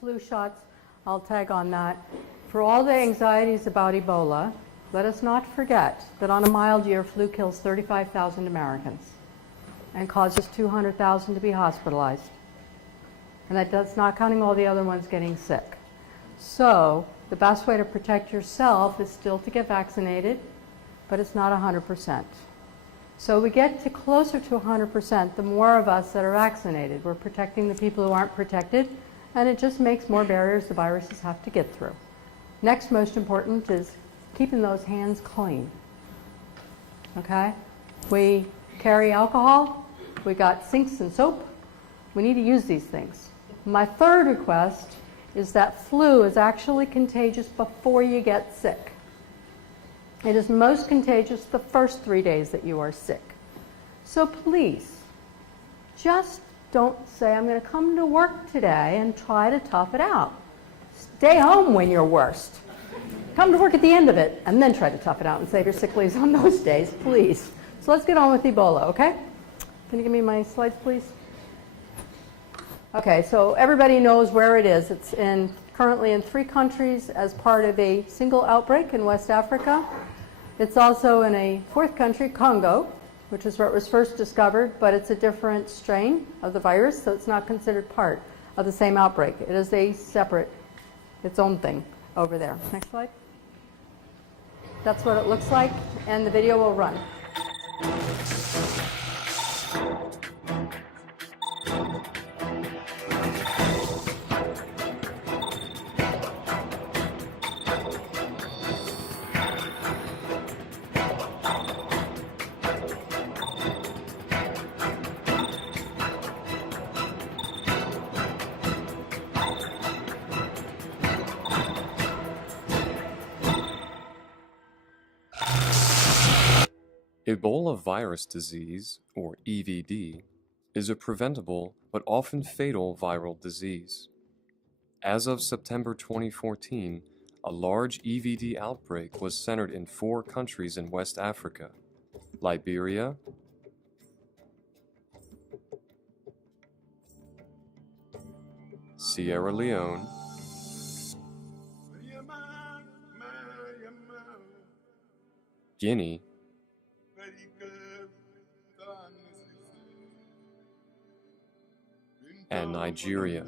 Flu shots, I'll tag on that. For all the anxieties about Ebola, let us not forget that on a mild year, flu kills 35,000 Americans and causes 200,000 to be hospitalized. And that's not counting all the other ones getting sick. So the best way to protect yourself is still to get vaccinated, but it's not 100%. So we get to closer to 100%, the more of us that are vaccinated. We're protecting the people who aren't protected, and it just makes more barriers the viruses have to get through. Next most important is keeping those hands clean. Okay? We carry alcohol, we got sinks and soap, we need to use these things. My third request is that flu is actually contagious before you get sick. It is most contagious the first 3 days that you are sick. So please, just don't say, I'm going to come to work today and try to tough it out. Stay home when you're worst. Come to work at the end of it and then try to tough it out and save your sick leaves on those days, please. So let's get on with Ebola, okay? Can you give me my slides, please? Okay, so everybody knows where it is. It's currently in 3 countries as part of a single outbreak in West Africa. It's also in a 4th country, Congo, which is where it was first discovered, but it's a different strain of the virus, so it's not considered part of the same outbreak. It is a separate, its own thing over there. Next slide. That's what it looks like, and the video will run. Ebola Virus Disease, or EVD, is a preventable but often fatal viral disease. As of September 2014, a large EVD outbreak was centered in 4 countries in West Africa: Liberia, Sierra Leone, Guinea, and Nigeria.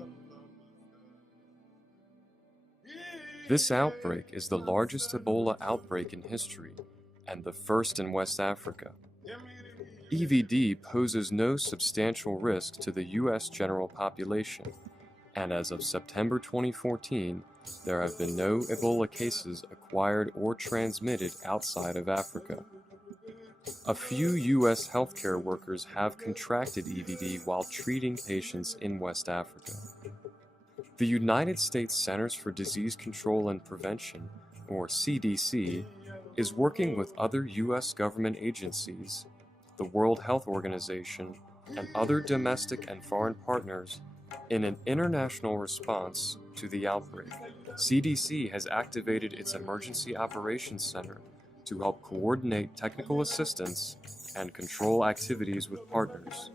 This outbreak is the largest Ebola outbreak in history and the first in West Africa. EVD poses no substantial risk to the U.S. general population, and as of September 2014, there have been no Ebola cases acquired or transmitted outside of Africa. A few U.S. healthcare workers have contracted EVD while treating patients in West Africa. The United States Centers for Disease Control and Prevention, or CDC, is working with other U.S. government agencies, the World Health Organization, and other domestic and foreign partners in an international response to the outbreak. CDC has activated its Emergency Operations Center to help coordinate technical assistance and control activities with partners.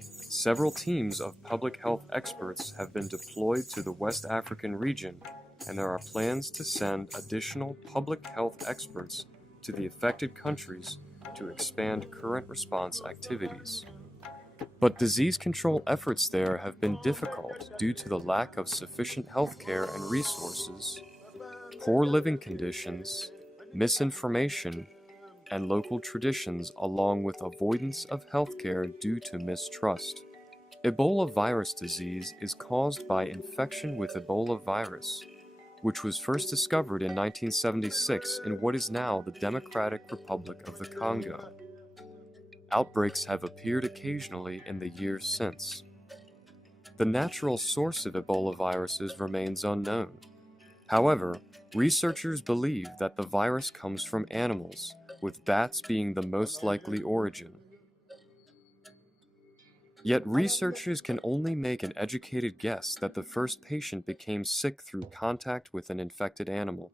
Several teams of public health experts have been deployed to the West African region, and there are plans to send additional public health experts to the affected countries to expand current response activities. But disease control efforts there have been difficult due to the lack of sufficient healthcare and resources, poor living conditions, misinformation, and local traditions, along with avoidance of healthcare due to mistrust. Ebola virus disease is caused by infection with Ebola virus, which was first discovered in 1976 in what is now the Democratic Republic of the Congo. Outbreaks have appeared occasionally in the years since. The natural source of Ebola viruses remains unknown. However, researchers believe that the virus comes from animals, with bats being the most likely origin. Yet researchers can only make an educated guess that the first patient became sick through contact with an infected animal.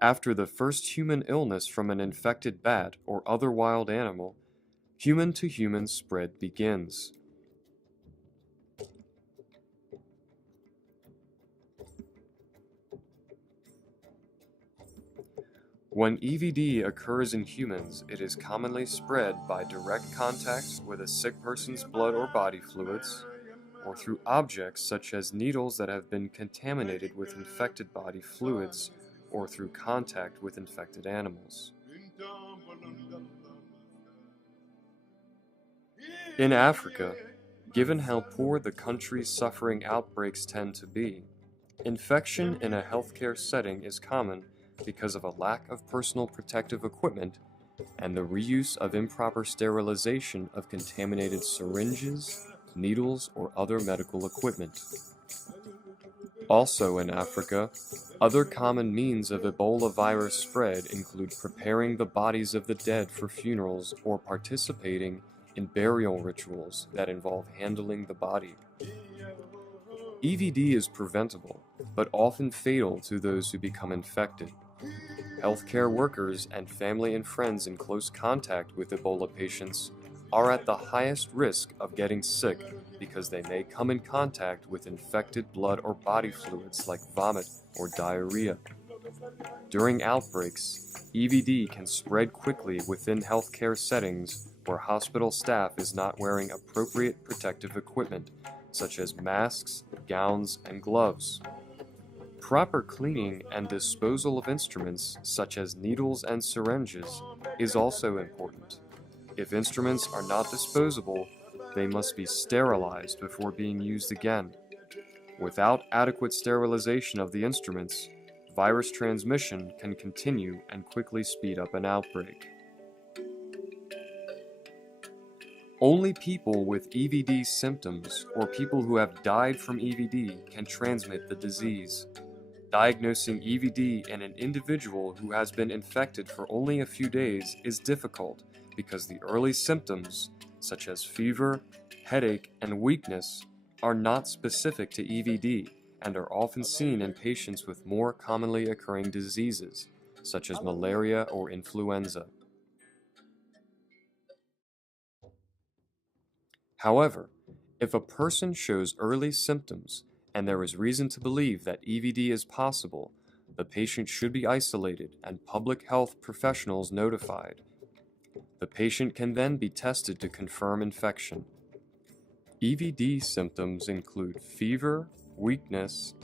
After the first human illness from an infected bat or other wild animal, human-to-human spread begins. When EVD occurs in humans, it is commonly spread by direct contact with a sick person's blood or body fluids, or through objects such as needles that have been contaminated with infected body fluids, or through contact with infected animals. In Africa, given how poor the countries suffering outbreaks tend to be, infection in a healthcare setting is common because of a lack of personal protective equipment and the reuse of improper sterilization of contaminated syringes, needles, or other medical equipment. Also in Africa, other common means of Ebola virus spread include preparing the bodies of the dead for funerals or participating in burial rituals that involve handling the body. EVD is preventable, but often fatal to those who become infected. Healthcare workers and family and friends in close contact with Ebola patients are at the highest risk of getting sick because they may come in contact with infected blood or body fluids like vomit or diarrhea. During outbreaks, EVD can spread quickly within healthcare settings where hospital staff is not wearing appropriate protective equipment, such as masks, gowns, and gloves. Proper cleaning and disposal of instruments, such as needles and syringes, is also important. If instruments are not disposable, they must be sterilized before being used again. Without adequate sterilization of the instruments, virus transmission can continue and quickly speed up an outbreak. Only people with EVD symptoms or people who have died from EVD can transmit the disease. Diagnosing EVD in an individual who has been infected for only a few days is difficult because the early symptoms, such as fever, headache, and weakness, are not specific to EVD and are often seen in patients with more commonly occurring diseases, such as malaria or influenza. However, if a person shows early symptoms and there is reason to believe that EVD is possible, the patient should be isolated and public health professionals notified. The patient can then be tested to confirm infection. EVD symptoms include fever, weakness,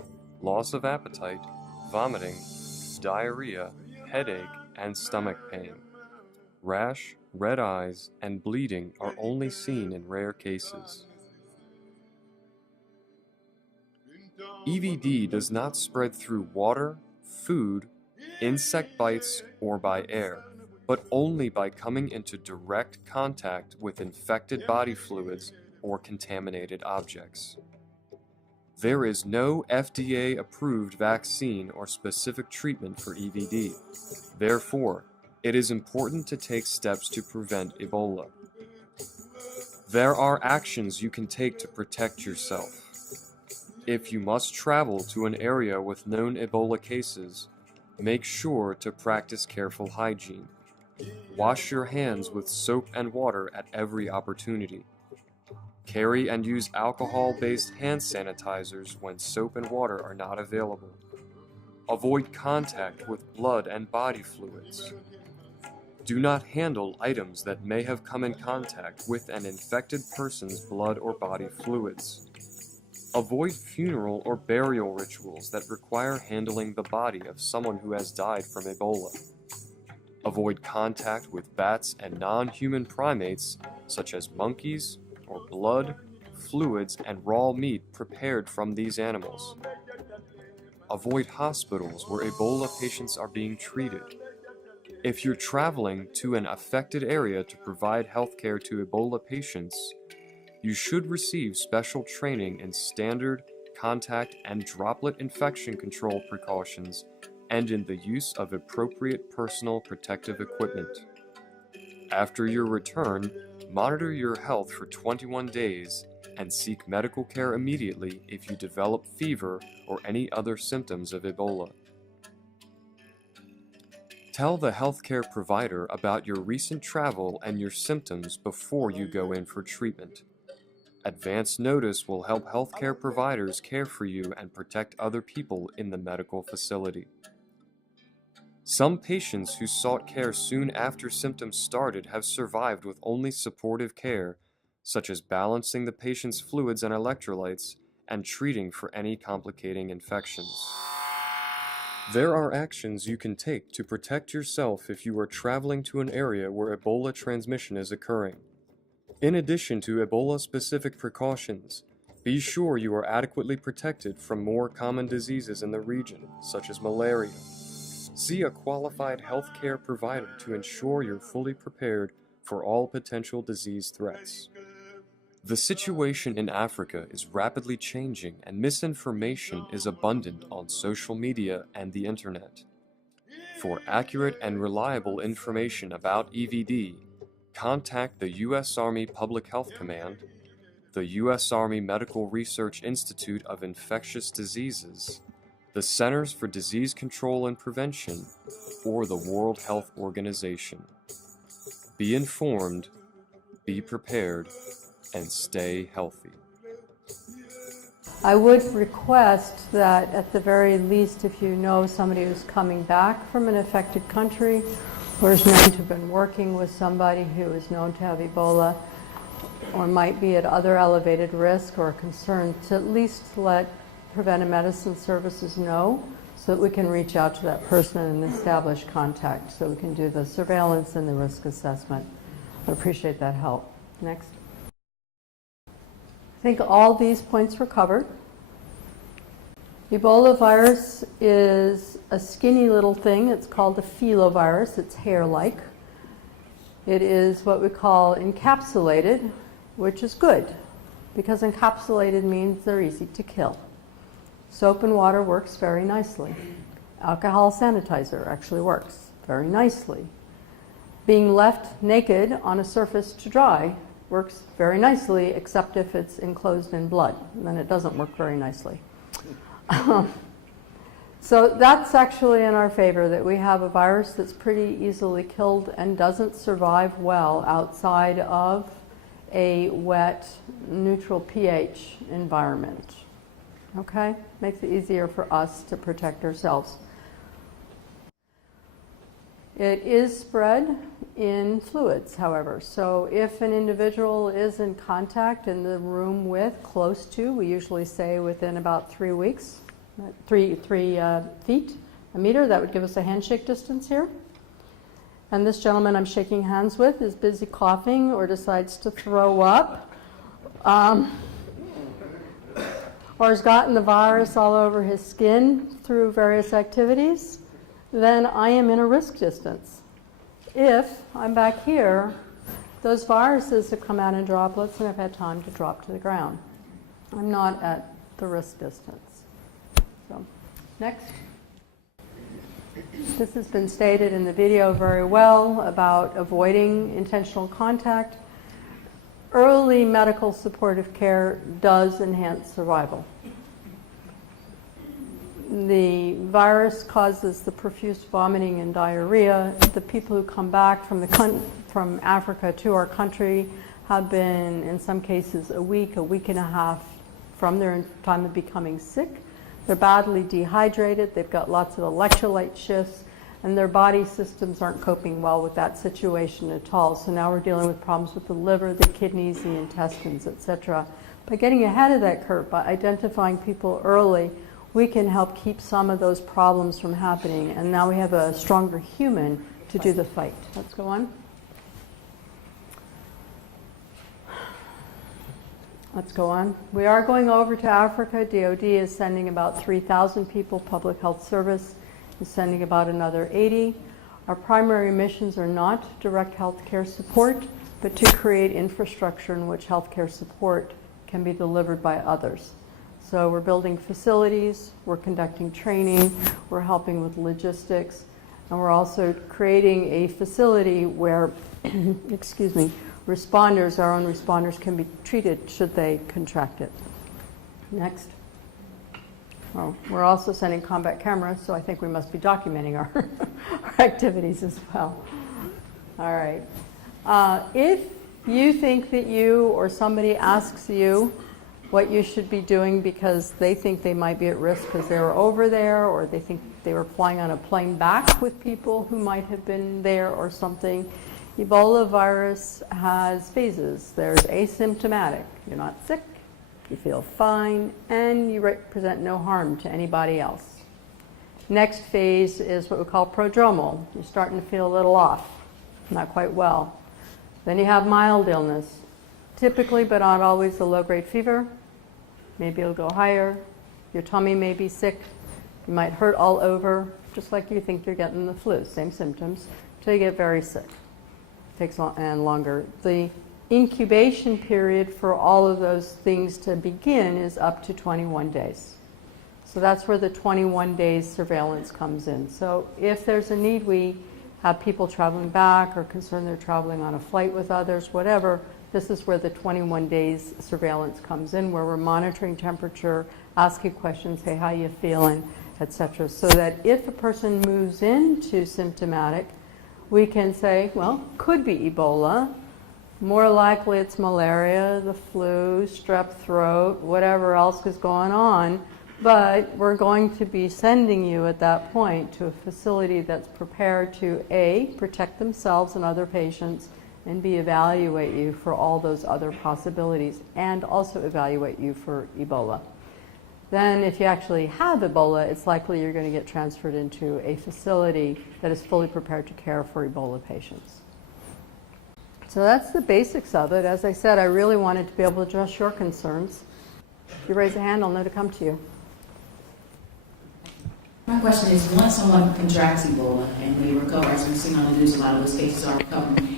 loss of appetite, vomiting, diarrhea, headache, and stomach pain. Rash, red eyes, and bleeding are only seen in rare cases. EVD does not spread through water, food, insect bites, or by air, but only by coming into direct contact with infected body fluids or contaminated objects. There is no FDA-approved vaccine or specific treatment for EVD. Therefore, it is important to take steps to prevent Ebola. There are actions you can take to protect yourself. If you must travel to an area with known Ebola cases, make sure to practice careful hygiene. Wash your hands with soap and water at every opportunity. Carry and use alcohol-based hand sanitizers when soap and water are not available. Avoid contact with blood and body fluids. Do not handle items that may have come in contact with an infected person's blood or body fluids. Avoid funeral or burial rituals that require handling the body of someone who has died from Ebola. Avoid contact with bats and non-human primates such as monkeys or blood, fluids, and raw meat prepared from these animals. Avoid hospitals where Ebola patients are being treated. If you're traveling to an affected area to provide healthcare to Ebola patients, you should receive special training in standard, contact, and droplet infection control precautions and in the use of appropriate personal protective equipment. After your return, monitor your health for 21 days and seek medical care immediately if you develop fever or any other symptoms of Ebola. Tell the healthcare provider about your recent travel and your symptoms before you go in for treatment. Advance notice will help healthcare providers care for you and protect other people in the medical facility. Some patients who sought care soon after symptoms started have survived with only supportive care, such as balancing the patient's fluids and electrolytes and treating for any complicating infections. There are actions you can take to protect yourself if you are traveling to an area where Ebola transmission is occurring. In addition to Ebola-specific precautions, be sure you are adequately protected from more common diseases in the region, such as malaria. See a qualified healthcare provider to ensure you're fully prepared for all potential disease threats. The situation in Africa is rapidly changing and misinformation is abundant on social media and the internet. For accurate and reliable information about EVD, contact the U.S. Army Public Health Command, the U.S. Army Medical Research Institute of Infectious Diseases, the Centers for Disease Control and Prevention, or the World Health Organization. Be informed, be prepared, and stay healthy. I would request that at the very least, if you know somebody who's coming back from an affected country or is known to have been working with somebody who is known to have Ebola or might be at other elevated risk or concern, to at least let preventive medicine services know so that we can reach out to that person and establish contact so we can do the surveillance and the risk assessment. I appreciate that help. Next. I think all these points were covered. Ebola virus is a skinny little thing. It's called a filovirus. It's hair-like. It is what we call encapsulated, which is good because encapsulated means they're easy to kill. Soap and water works very nicely. Alcohol sanitizer actually works very nicely. Being left naked on a surface to dry works very nicely, except if it's enclosed in blood. Then it doesn't work very nicely. So that's actually in our favor, that we have a virus that's pretty easily killed and doesn't survive well outside of a wet, neutral pH environment. Okay? Makes it easier for us to protect ourselves. It is spread in fluids, however. So if an individual is in contact in the room with, close to, we usually say within about 3 weeks, 3 feet, a meter, that would give us a handshake distance here. And this gentleman I'm shaking hands with is busy coughing or decides to throw up, or has gotten the virus all over his skin through various activities, then I am in a risk distance. If I'm back here, those viruses have come out in droplets and have had time to drop to the ground. I'm not at the risk distance. So, next. This has been stated in the video very well about avoiding intentional contact. Early medical supportive care does enhance survival. The virus causes the profuse vomiting and diarrhea. The people who come back from Africa to our country have been, in some cases, a week and a half from their time of becoming sick. They're badly dehydrated. They've got lots of electrolyte shifts, and their body systems aren't coping well with that situation at all. So now we're dealing with problems with the liver, the kidneys, the intestines, etc. By getting ahead of that curve, by identifying people early, we can help keep some of those problems from happening. And now we have a stronger human to do the fight. Let's go on. Let's go on. We are going over to Africa. DOD is sending about 3,000 people. Public Health Service is sending about another 80. Our primary missions are not direct healthcare support, but to create infrastructure in which healthcare support can be delivered by others. So we're building facilities, we're conducting training, we're helping with logistics, and we're also creating a facility where, excuse me, responders, our own responders, can be treated should they contract it. Next. Well, we're also sending combat cameras, so I think we must be documenting our activities as well. All right. If you think that you or somebody asks you what you should be doing because they think they might be at risk because they were over there, or they think they were flying on a plane back with people who might have been there or something. Ebola virus has phases. There's asymptomatic. You're not sick, you feel fine, and you present no harm to anybody else. Next phase is what we call prodromal. You're starting to feel a little off, not quite well. Then you have mild illness, typically but not always a low-grade fever. Maybe it'll go higher. Your tummy may be sick. You might hurt all over, just like you think you're getting the flu, same symptoms, until you get very sick. Takes longer. The incubation period for all of those things to begin is up to 21 days. So that's where the 21 days surveillance comes in. So if there's a need, we have people traveling back or concerned they're traveling on a flight with others, whatever, this is where the 21 days surveillance comes in, where we're monitoring temperature, asking questions, hey, how you feeling, etc. So that if a person moves into symptomatic, we can say, well, could be Ebola. More likely it's malaria, the flu, strep throat, whatever else is going on. But we're going to be sending you at that point to a facility that's prepared to A, protect themselves and other patients, and B, evaluate you for all those other possibilities, and also evaluate you for Ebola. Then if you actually have Ebola, it's likely you're going to get transferred into a facility that is fully prepared to care for Ebola patients. So that's the basics of it. As I said, I really wanted to be able to address your concerns. If you raise a hand, I'll know to come to you. My question is, once someone contracts Ebola and they recover, as we've seen on the news, a lot of those cases are recovering,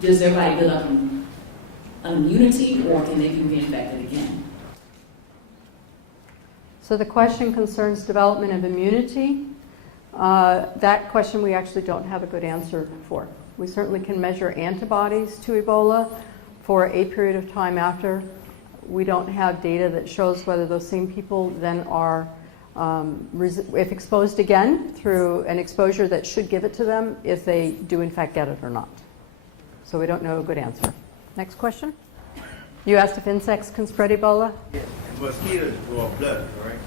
does their body build up an immunity, or can they be reinfected again? So the question concerns development of immunity. That question we actually don't have a good answer for. We certainly can measure antibodies to Ebola for a period of time after. We don't have data that shows whether those same people then are, if exposed again through an exposure that should give it to them, if they do in fact get it or not. So we don't know a good answer. Next question. You asked if insects can spread Ebola? Yeah, mosquitoes draw blood, right?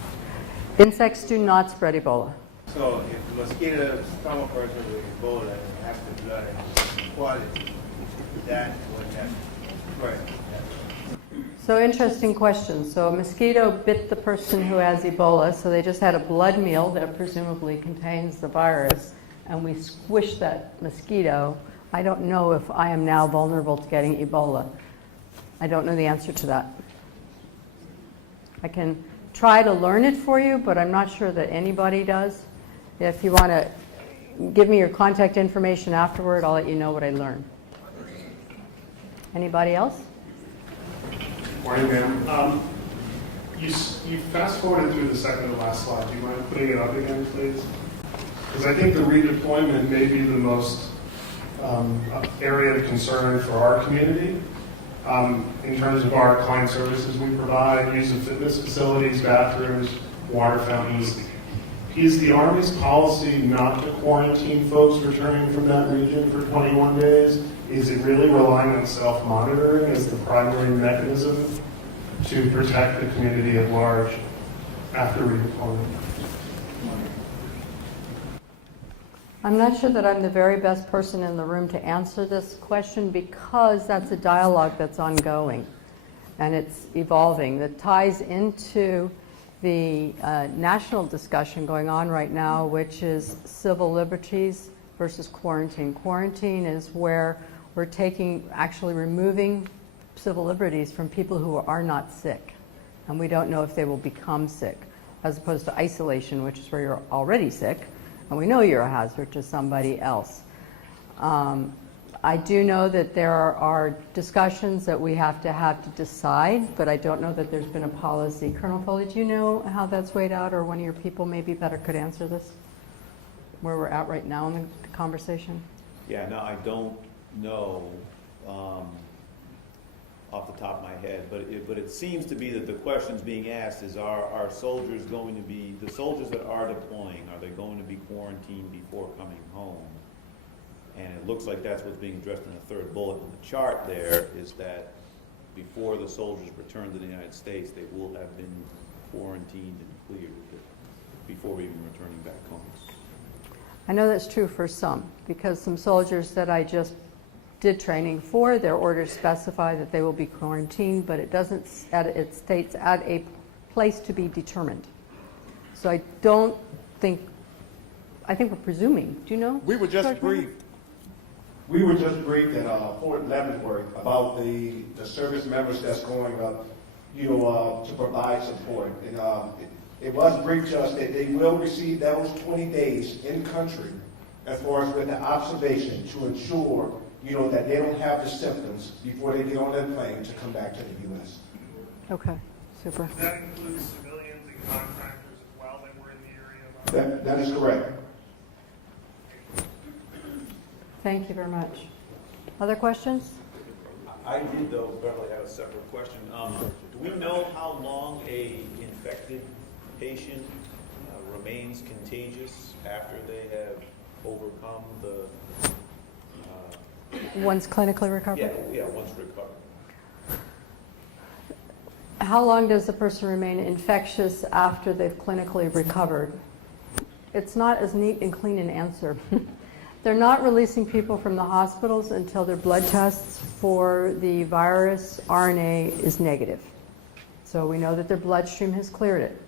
Insects do not spread Ebola. So if mosquitoes stung a person with Ebola and have the blood and quality, that would have spread. So interesting question. So a mosquito bit the person who has Ebola, so they just had a blood meal that presumably contains the virus, and we squished that mosquito. I don't know if I am now vulnerable to getting Ebola. I don't know the answer to that. I can try to learn it for you, but I'm not sure that anybody does. If you want to give me your contact information afterward, I'll let you know what I learned. Anybody else? Morning, ma'am. You fast forwarded through the second to last slide. Do you mind putting it up again, please? Because I think the redeployment may be the most area of concern for our community in terms of our client services we provide, use of fitness facilities, bathrooms, water fountains. Is the Army's policy not to quarantine folks returning from that region for 21 days? Is it really relying on self-monitoring as the primary mechanism to protect the community at large after redeployment? I'm not sure that I'm the very best person in the room to answer this question, because that's a dialogue that's ongoing and it's evolving. That ties into the national discussion going on right now, which is civil liberties versus quarantine. Quarantine is where we're actually removing civil liberties from people who are not sick, and we don't know if they will become sick, as opposed to isolation, which is where you're already sick, and we know you're a hazard to somebody else. I do know that there are discussions that we have to decide, but I don't know that there's been a policy. Colonel Foley, do you know how that's weighed out, or one of your people maybe better could answer this, where we're at right now in the conversation? Yeah, no, I don't know off the top of my head, but it seems to be that the questions being asked is, are soldiers going to be, the soldiers that are deploying, are they going to be quarantined before coming home? And it looks like that's what's being addressed in the third bullet on the chart there, is that before the soldiers return to the United States, they will have been quarantined and cleared before even returning back home. I know that's true for some, because some soldiers that I just did training for, their orders specify that they will be quarantined, but it doesn't, it states at a place to be determined. So I don't think, I think we're presuming. Do you know? We were just Sergeant Meade? briefed. We were just briefed at Fort Leavenworth about the service members that's going up, to provide support. And it was briefed to us that they will receive those 20 days in country, as far as with the observation, to ensure, that they don't have the symptoms before they get on that plane to come back to the U.S. Okay, super. That includes civilians and contractors as well that were in the area. That is correct. Thank you very much. Other questions? I did, though, Beverly had a separate question. Do we know how long a infected patient remains contagious after they have overcome the... Once clinically recovered? Once recovered. How long does the person remain infectious after they've clinically recovered? It's not as neat and clean an answer. They're not releasing people from the hospitals until their blood tests for the virus RNA is negative. So we know that their bloodstream has cleared it.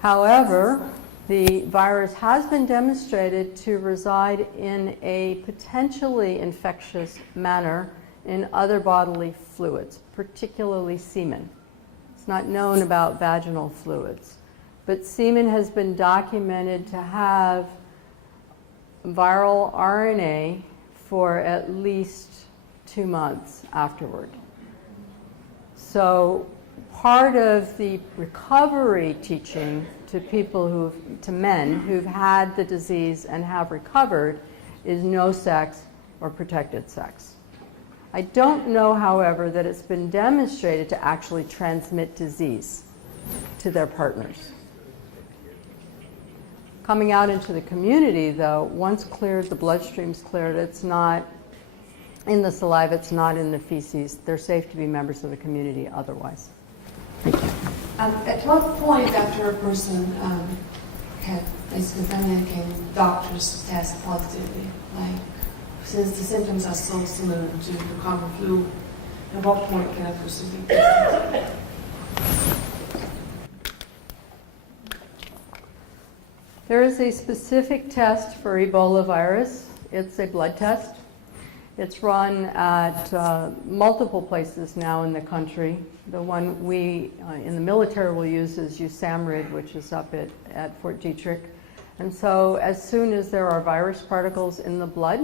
However, the virus has been demonstrated to reside in a potentially infectious manner in other bodily fluids, particularly semen. It's not known about vaginal fluids, but semen has been documented to have viral RNA for at least 2 months afterward. So part of the recovery teaching to men who've had the disease and have recovered is no sex or protected sex. I don't know, however, that it's been demonstrated to actually transmit disease to their partners. Coming out into the community, though, once cleared, the bloodstream's cleared, it's not in the saliva, it's not in the feces. They're safe to be members of the community otherwise. At what point after a person is contaminated can doctors test positively? Like, since the symptoms are so similar to the common flu, at what point can a person be tested? There is a specific test for Ebola virus. It's a blood test. It's run at multiple places now in the country. The one we in the military will use is USAMRIID, which is up at Fort Detrick. And so as soon as there are virus particles in the blood,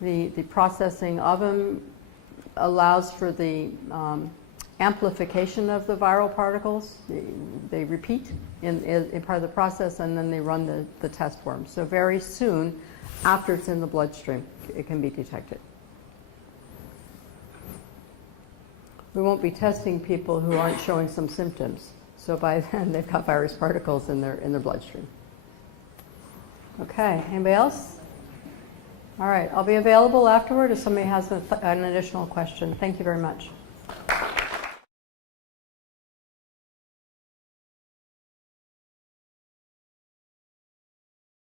the processing of them allows for the amplification of the viral particles. They repeat in part of the process, and then they run the test worms. So very soon after it's in the bloodstream, it can be detected. We won't be testing people who aren't showing some symptoms. So by then, they've got virus particles in their bloodstream. Okay, anybody else? All right, I'll be available afterward if somebody has an additional question. Thank you very much.